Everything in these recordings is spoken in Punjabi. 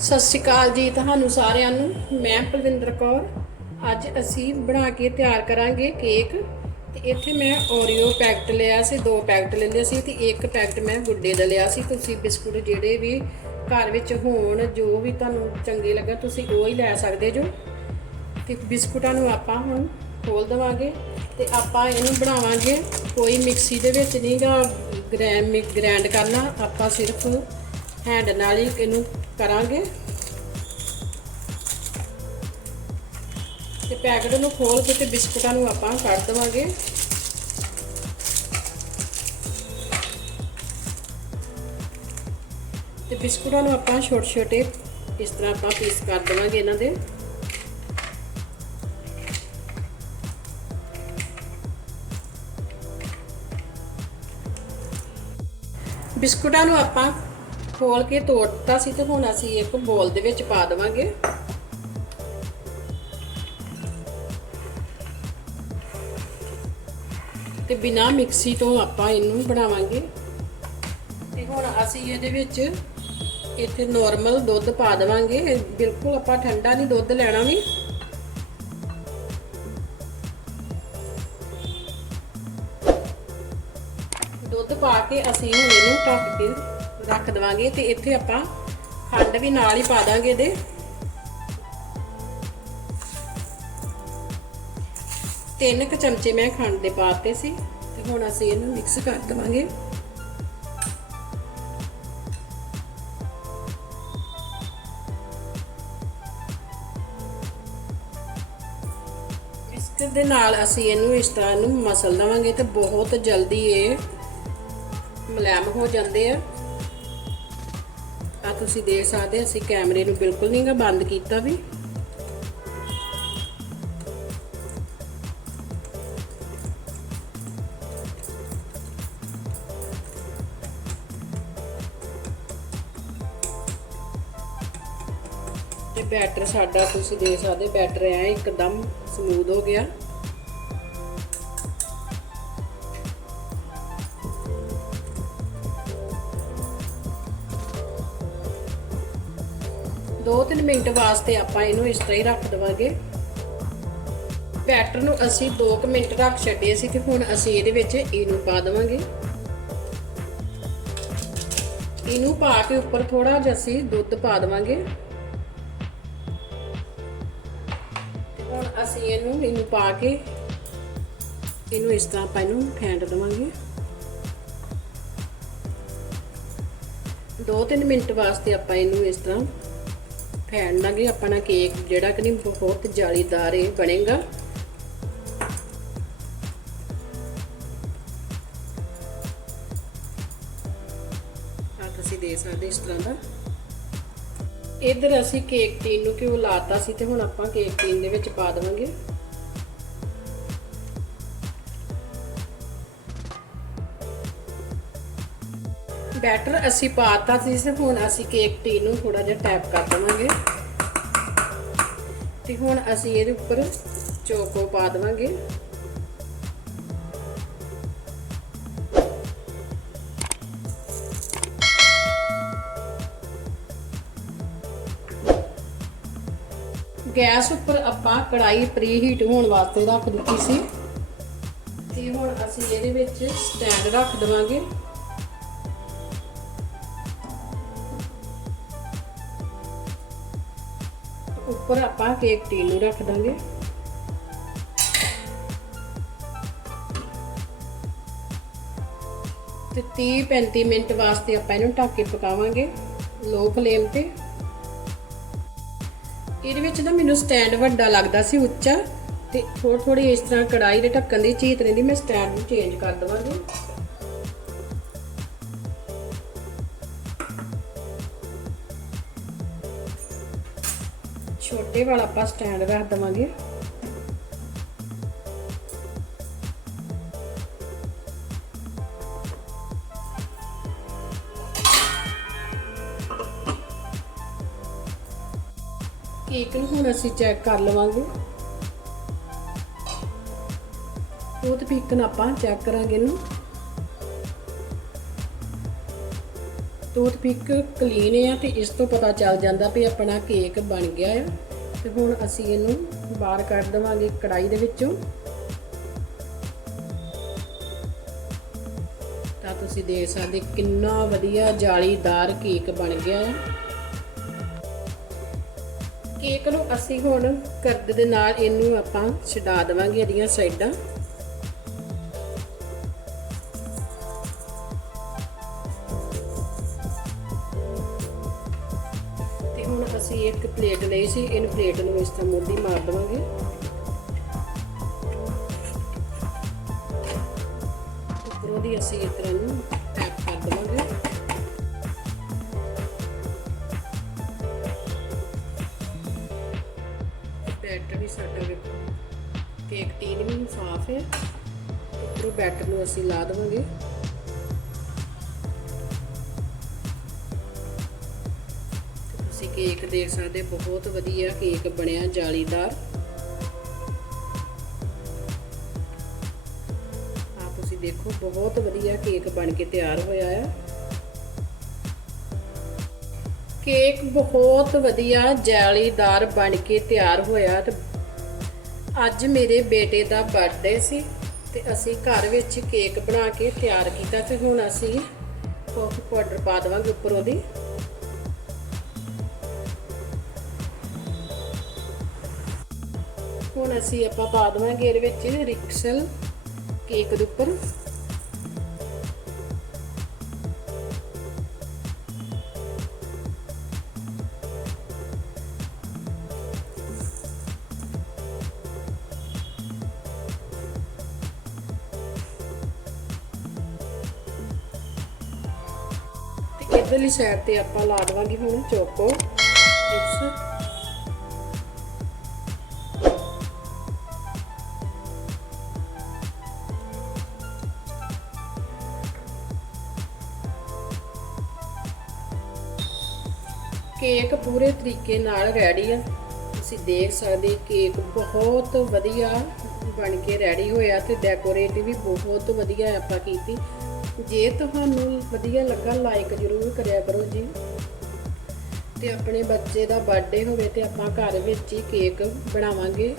ਸਤਿ ਸ਼੍ਰੀ ਅਕਾਲ ਜੀ ਤੁਹਾਨੂੰ ਸਾਰਿਆਂ ਨੂੰ। ਮੈਂ ਪਲਵਿੰਦਰ ਕੌਰ। ਅੱਜ ਅਸੀਂ ਬਣਾ ਕੇ ਤਿਆਰ ਕਰਾਂਗੇ ਕੇਕ। ਤੇ ਇੱਥੇ ਮੈਂ ਓਰੀਓ ਪੈਕਟ ਲਿਆ ਸੀ, ਦੋ ਪੈਕਟ ਲੈਂਦੇ ਸੀ ਤੇ ਇੱਕ ਪੈਕਟ ਮੈਂ ਗੁੱਡੇ ਦਾ ਲਿਆ ਸੀ। ਤੁਸੀਂ ਬਿਸਕੁਟ ਜਿਹੜੇ ਵੀ ਘਰ ਵਿੱਚ ਹੋਣ, ਜੋ ਵੀ ਤੁਹਾਨੂੰ ਚੰਗੇ ਲੱਗਾ, ਤੁਸੀਂ ਉਹ ਹੀ ਲੈ ਸਕਦੇ ਜੋ। ਤੇ ਬਿਸਕੁਟਾਂ ਨੂੰ ਆਪਾਂ ਹੁਣ ਖੋਲ ਦਵਾਂਗੇ ਤੇ ਆਪਾਂ ਇਹਨੂੰ ਬਣਾਵਾਂਗੇ। ਕੋਈ ਮਿਕਸੀ ਦੇ ਵਿੱਚ ਨਹੀਂਗਾ ਗ੍ਰੈਂਡ ਗ੍ਰੈਂਡ ਕਰਨਾ। ਆਪਾਂ ਸਿਰਫ ਹੈਂਡ ਨਾਲ ਹੀ ਇਹਨੂੰ ਕਰਾਂਗੇ। ਤੇ ਪੈਕਟ ਨੂੰ ਖੋਲ ਕੇ ਤੇ ਬਿਸਕੁਟਾਂ ਨੂੰ ਆਪਾਂ ਕੱਢ ਦਵਾਂਗੇ। ਤੇ ਬਿਸਕੁਟਾਂ ਨੂੰ ਆਪਾਂ ਛੋਟੇ ਛੋਟੇ ਇਸ ਤਰ੍ਹਾਂ ਆਪਾਂ ਪੀਸ ਕਰ ਦਵਾਂਗੇ ਇਹਨਾਂ ਦੇ। ਬਿਸਕੁਟਾਂ ਨੂੰ ਆਪਾਂ ਖੋਲ ਕੇ ਤੋੜਤਾ ਸੀ ਤੇ ਹੁਣ ਅਸੀਂ ਇੱਕ ਬੋਲ ਦੇ ਵਿੱਚ ਪਾ ਦੇਵਾਂਗੇ। ਤੇ ਬਿਨਾ ਮਿਕਸੀ ਤੋਂ ਆਪਾਂ ਇਹਨੂੰ ਬਣਾਵਾਂਗੇ। ਤੇ ਹੁਣ ਅਸੀਂ ਇਹਦੇ ਵਿੱਚ ਇੱਥੇ ਨਾਰਮਲ ਦੁੱਧ ਪਾ ਦੇਵਾਂਗੇ। ਬਿਲਕੁਲ ਆਪਾਂ ਠੰਡਾ ਨਹੀਂ ਦੁੱਧ ਲੈਣਾ ਵੀ। ਦੁੱਧ ਪਾ ਕੇ ਅਸੀਂ ਹੁਣ ਇਹਨੂੰ ਢੱਕ ਕੇ ਰੱਖ ਦਵਾਂਗੇ ਤੇ ਇੱਥੇ ਆਪਾਂ ਖੰਡ ਵੀ ਨਾਲ ਹੀ ਪਾ ਦਾਂਗੇ ਇਹਦੇ। ਤਿੰਨ ਕੁ ਚਮਚੇ ਮੈਂ ਖੰਡ ਦੇ ਪਾਤੇ ਸੀ ਤੇ ਹੁਣ ਅਸੀਂ ਇਹਨੂੰ ਮਿਕਸ ਕਰ ਦਵਾਂਗੇ। ਇਸ ਦੇ ਨਾਲ ਅਸੀਂ ਇਹਨੂੰ ਇਸ ਤਰ੍ਹਾਂ ਇਹਨੂੰ ਮਸਲ ਦਵਾਂਗੇ ਤੇ ਬਹੁਤ ਜਲਦੀ ਇਹ ਮੁਲਾਇਮ ਹੋ ਜਾਂਦੇ ਆ। ਤੁਸੀਂ ਦੇਖ ਸਕਦੇ ਅਸੀਂ ਕੈਮਰੇ ਨੂੰ ਬਿਲਕੁਲ ਨਹੀਂਗਾ ਬੰਦ ਕੀਤਾ ਵੀ। ਤੇ ਬੈਟਰ ਸਾਡਾ ਤੁਸੀਂ ਦੇਖ ਸਕਦੇ ਬੈਟਰ ਐ ਇੱਕਦਮ ਸਮੂਥ ਹੋ ਗਿਆ। ਦੋ ਤਿੰਨ ਮਿੰਟ ਵਾਸਤੇ ਆਪਾਂ ਇਹਨੂੰ ਇਸ ਤਰ੍ਹਾਂ ਹੀ ਰੱਖ ਦਵਾਂਗੇ। ਬੈਟਰ ਨੂੰ ਅਸੀਂ 2 ਮਿੰਟ ਰੱਖ ਛੱਡੇ ਸੀ ਤੇ ਹੁਣ ਅਸੀਂ ਇਹਦੇ ਵਿੱਚ ਇਹਨੂੰ ਪਾ ਦਵਾਂਗੇ। ਇਹਨੂੰ ਪਾ ਕੇ ਉੱਪਰ ਥੋੜਾ ਜਿਹਾ ਅਸੀਂ ਦੁੱਧ ਪਾ ਦਵਾਂਗੇ। ਹੁਣ ਅਸੀਂ ਇਹਨੂੰ ਇਹਨੂੰ ਪਾ ਕੇ ਇਹਨੂੰ ਇਸ ਤਰ੍ਹਾਂ ਆਪਾਂ ਇਹਨੂੰ ਫੈਂਟ ਦਵਾਂਗੇ। 2-3 ਮਿੰਟ ਵਾਸਤੇ ਆਪਾਂ ਇਹਨੂੰ ਇਸ ਤਰ੍ਹਾਂ ਫੈਂਟ ਲਾਂਗੇ ਆਪਣਾ ਕੇਕ ਜਿਹੜਾ ਕਿ ਨਹੀਂ ਬਹੁਤ ਜਾਲੀਦਾਰ ਇਹ ਬਣੇਗਾ? ਆ ਤੁਸੀਂ ਦੇਖ ਸਕਦੇ ਇਸ ਤਰ੍ਹਾਂ ਦਾ। ਇਧਰ ਅਸੀਂ ਕੇਕ ਟੀਨ ਨੂੰ ਘਿਓ ਲਾਤਾ ਸੀ ਤੇ ਹੁਣ ਆਪਾਂ ਕੇਕ ਟੀਨ ਦੇ ਵਿੱਚ ਪਾ ਦੇਵਾਂਗੇ। ਬੈਟਰ ਅਸੀਂ ਪਾਤਾ ਸੀ ਤੇ ਹੁਣ ਅਸੀਂ ਕੇਕ ਟੀਨ ਨੂੰ ਥੋੜਾ ਜਿਹਾ ਟੈਪ ਕਰ ਦੇਵਾਂਗੇ। ਤੇ ਹੁਣ ਅਸੀਂ ਇਹਦੇ ਉੱਪਰ ਚੋਕੋ ਪਾ ਦੇਵਾਂਗੇ। ਗੈਸ ਉੱਪਰ ਆਪਾਂ ਕੜਾਈ ਪ੍ਰੀ ਹੀਟ ਹੋਣ ਵਾਸਤੇ ਰੱਖ ਦਿੱਤੀ ਸੀ। ਤੇ ਹੁਣ ਅਸੀਂ ਇਹਦੇ ਵਿੱਚ ਸਟੈਂਡ ਰੱਖ ਦਵਾਂਗੇ। ਉੱਪਰ ਆਪਾਂ ਕੇਕ ਟੀਨ ਨੂੰ ਰੱਖ ਦਾਂਗੇ। ਤੇ 30 35 ਮਿੰਟ ਵਾਸਤੇ ਆਪਾਂ ਇਹਨੂੰ ਢੱਕ ਕੇ ਪਕਾਵਾਂਗੇ ਲੋ ਫਲੇਮ ਤੇ। ਇਹਦੇ ਵਿੱਚ ਨਾ ਮੈਨੂੰ ਸਟੈਂਡ ਵੱਡਾ ਲੱਗਦਾ ਸੀ ਉੱਚਾ, ਤੇ ਥੋੜੀ ਥੋੜੀ ਇਸ ਤਰ੍ਹਾਂ ਕੜਾਈ ਦੇ ਢੱਕਣ ਦੀ ਚੀਤ ਰਹਿੰਦੀ ਮੈਂ ਸਟੈਂਡ ਨੂੰ ਚੇਂਜ ਕਰ ਦਵਾਂਗੀ। ਛੋਟੇ ਵਾਲਾ ਆਪਾਂ ਸਟੈਂਡ ਰੱਖ ਦਵਾਂਗੇ। ਕੇਕ ਨੂੰ ਹੁਣ ਅਸੀਂ ਚੈੱਕ ਕਰ ਲਵਾਂਗੇ। ਬਹੁਤ ਤੇ ਪੀਕਨ ਆਪਾਂ ਚੈੱਕ ਕਰਾਂਗੇ ਇਹਨੂੰ। ਟੂਥਪਿਕ ਕਲੀਨ ਆ ਤੇ ਇਸ ਤੋਂ ਪਤਾ ਚੱਲ ਜਾਂਦਾ ਵੀ ਆਪਣਾ ਕੇਕ ਬਣ ਗਿਆ ਆ। ਤੇ ਹੁਣ ਅਸੀਂ ਇਹਨੂੰ ਬਾਹਰ ਕੱਢ ਦੇਵਾਂਗੇ ਕੜਾਈ ਦੇ ਵਿੱਚੋਂ। ਤਾਂ ਤੁਸੀਂ ਦੇਖ ਸਕਦੇ ਕਿੰਨਾ ਵਧੀਆ ਜਾਲੀਦਾਰ ਕੇਕ ਬਣ ਗਿਆ ਹੈ ਕੇਕ ਨੂੰ ਅਸੀਂ ਹੁਣ ਕਰਦ ਦੇ ਨਾਲ ਇਹਨੂੰ ਆਪਾਂ ਛਡਾ ਦੇਵਾਂਗੇ ਇਹਦੀਆਂ ਸਾਈਡਾਂ। ਅਸੀਂ ਇੱਕ ਪਲੇਟ ਲਈ ਸੀ, ਇਹਨੂੰ ਪਲੇਟ ਨੂੰ ਇਸ ਤਰ੍ਹਾਂ ਮੋਢੀ ਮਾਰ ਦੇਵਾਂਗੇ। ਉੱਪਰੋਂ ਦੀ ਅਸੀਂ ਇਸ ਤਰ੍ਹਾਂ ਨੂੰ ਟੈਪ ਕਰ ਦੇਵਾਂਗੇ। ਬੈਟਰ ਵੀ ਸਾਡਾ ਵੇਖੋ ਕੇਕ ਟੀਨ ਵੀ ਸਾਫ਼ ਹੈ। ਉੱਪਰੋਂ ਬੈਟਰ ਨੂੰ ਅਸੀਂ ਲਾ ਦੇਵਾਂਗੇ। ਤੁਸੀਂ ਕੇਕ ਦੇਖ ਸਕਦੇ ਬਹੁਤ ਵਧੀਆ ਕੇਕ ਬਣਿਆ, ਜਾਲੀਦਾਰ। ਆ ਤੁਸੀਂ ਦੇਖੋ, ਬਹੁਤ ਵਧੀਆ ਕੇਕ ਬਣ ਕੇ ਤਿਆਰ ਹੋਇਆ ਆ। ਕੇਕ ਬਹੁਤ ਵਧੀਆ, ਜਾਲੀਦਾਰ ਬਣ ਕੇ ਤਿਆਰ ਹੋਇਆ ਤੇ ਅੱਜ ਮੇਰੇ ਬੇਟੇ ਦਾ ਬਰਥਡੇ ਸੀ ਤੇ ਅਸੀਂ ਘਰ ਵਿੱਚ ਕੇਕ ਬਣਾ ਕੇ ਤਿਆਰ ਕੀਤਾ ਤੇ ਹੁਣ ਅਸੀਂ ਕਾਫੀ ਪਾਊਡਰ ਪਾ ਦੇਵਾਂਗੇ ਉੱਪਰ ਉਹਦੀ ਹੁਣ ਅਸੀਂ ਆਪਾਂ ਪਾ ਦੇਵਾਂਗੇ ਇਹਦੇ ਵਿੱਚ ਰਿਕਸਲ ਕੇਕ ਦੇ ਉੱਪਰ। ਤੇ ਇਧਰਲੀ ਸਾਈਡ ਤੇ ਆਪਾਂ ਲਾ ਦੇਵਾਂਗੇ ਹੁਣ ਚੋਕੋ ਚਿਪਸ। ਕੇਕ ਪੂਰੇ ਤਰੀਕੇ ਨਾਲ ਰੈਡੀ ਆ। ਤੁਸੀਂ ਦੇਖ ਸਕਦੇ ਕੇਕ ਬਹੁਤ ਵਧੀਆ ਬਣ ਕੇ ਰੈਡੀ ਹੋਇਆ ਤੇ ਡੈਕੋਰੇਟ ਵੀ ਬਹੁਤ ਵਧੀਆ ਆਪਾਂ ਕੀਤੀ। ਜੇ ਤੁਹਾਨੂੰ ਵਧੀਆ ਲੱਗਾ ਲਾਈਕ ਜ਼ਰੂਰ ਕਰਿਆ ਕਰੋ ਜੀ। ਤੇ ਆਪਣੇ ਬੱਚੇ ਦਾ ਬਰਥਡੇ ਹੋਵੇ ਤੇ ਆਪਾਂ ਘਰ ਵਿੱਚ ਹੀ ਕੇਕ ਬਣਾਵਾਂਗੇ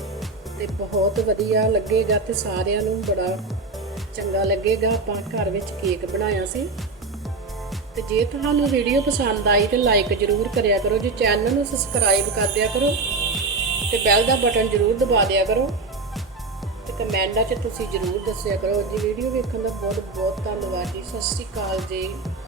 ਤੇ ਬਹੁਤ ਵਧੀਆ ਲੱਗੇਗਾ ਤੇ ਸਾਰਿਆਂ ਨੂੰ ਬੜਾ ਚੰਗਾ ਲੱਗੇਗਾ। ਆਪਾਂ ਘਰ ਵਿੱਚ ਕੇਕ ਬਣਾਇਆ ਸੀ। ਤੇ ਜੇ ਤੁਹਾਨੂੰ ਵੀਡੀਓ ਪਸੰਦ ਆਈ ਤੇ ਲਾਈਕ ਜ਼ਰੂਰ ਕਰਿਆ ਕਰੋ, ਜੇ ਚੈਨਲ ਨੂੰ ਸਬਸਕ੍ਰਾਈਬ ਕਰ ਦਿਆ ਕਰੋ ਤੇ ਬੈਲ ਦਾ ਬਟਨ ਜ਼ਰੂਰ ਦਬਾ ਦਿਆ ਕਰੋ ਤੇ ਕਮੈਂਟਾਂ 'ਚ ਤੁਸੀਂ ਜ਼ਰੂਰ ਦੱਸਿਆ ਕਰੋ। ਜੀ ਵੀਡੀਓ ਵੇਖਣ ਦਾ ਬਹੁਤ ਬਹੁਤ ਧੰਨਵਾਦ ਜੀ। ਸਤਿ ਸ਼੍ਰੀ ਅਕਾਲ ਜੀ।